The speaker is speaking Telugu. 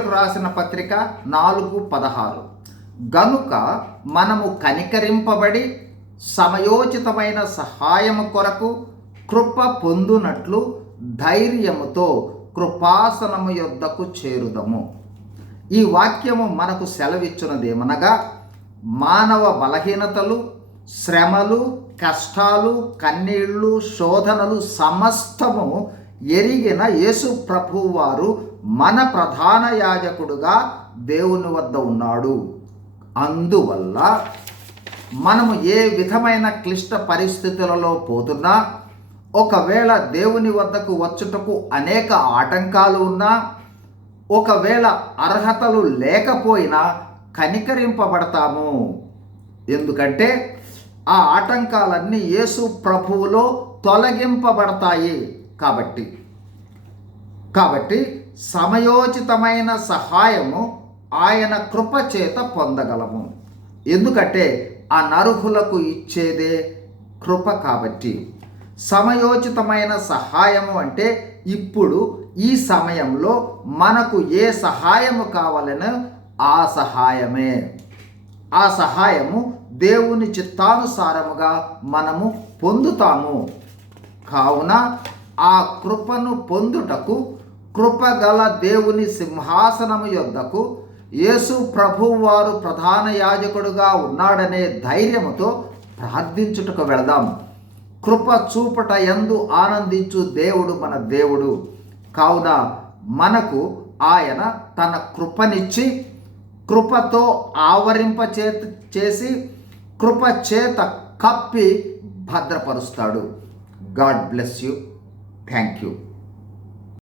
రాసిన పత్రిక నాలుగు పదహారు. గనుక మనము కనికరింపబడి సమయోచితమైన సహాయము కొరకు కృప పొందునట్లు ధైర్యముతో కృపాసనము యొద్దకు చేరుదము. ఈ వాక్యము మనకు సెలవిచ్చినదేమనగా మానవ బలహీనతలు శ్రమలు కష్టాలు కన్నీళ్ళు శోధనలు సమస్తము ఎరిగిన యేసు ప్రభువు వారు మన ప్రధాన యాజకుడుగా దేవుని వద్ద ఉన్నాడు. అందువల్ల మనము ఏ విధమైన క్లిష్ట పరిస్థితులలో పోతున్నా ఒకవేళ దేవుని వద్దకు వచ్చుటకు అనేక ఆటంకాలు ఉన్నా ఒకవేళ అర్హతలు లేకపోయినా కనికరింపబడతాము. ఎందుకంటే ఆ ఆటంకాలన్నీ యేసు ప్రభువులో తొలగింపబడతాయి. కాబట్టి. కాబట్టి సమయోచితమైన సహాయము ఆయన కృప చేత పొందగలము. ఎందుకంటే అనర్హులకు ఇచ్చేదే కృప కాబట్టి. సమయోచితమైన సహాయము అంటే ఇప్పుడు ఈ సమయంలో మనకు ఏ సహాయము కావాలనో? ఆ సహాయమే. ఆ సహాయము దేవుని చిత్తానుసారముగా మనము పొందుతాము. కావున ఆ కృపను పొందుటకు కృపగల దేవుని సింహాసనము యొద్దకు యేసు ప్రభువారు వారు ప్రధాన యాజకుడుగా ఉన్నాడనే ధైర్యముతో ప్రార్థించుటకు వెళదాం. కృప చూపట ఎందు ఆనందించు దేవుడు మన దేవుడు. కావున మనకు ఆయన తన కృపనిచ్చి కృపతో ఆవరింప చేత చేసి కృప చేత కప్పి భద్రపరుస్తాడు. God bless you. Thank you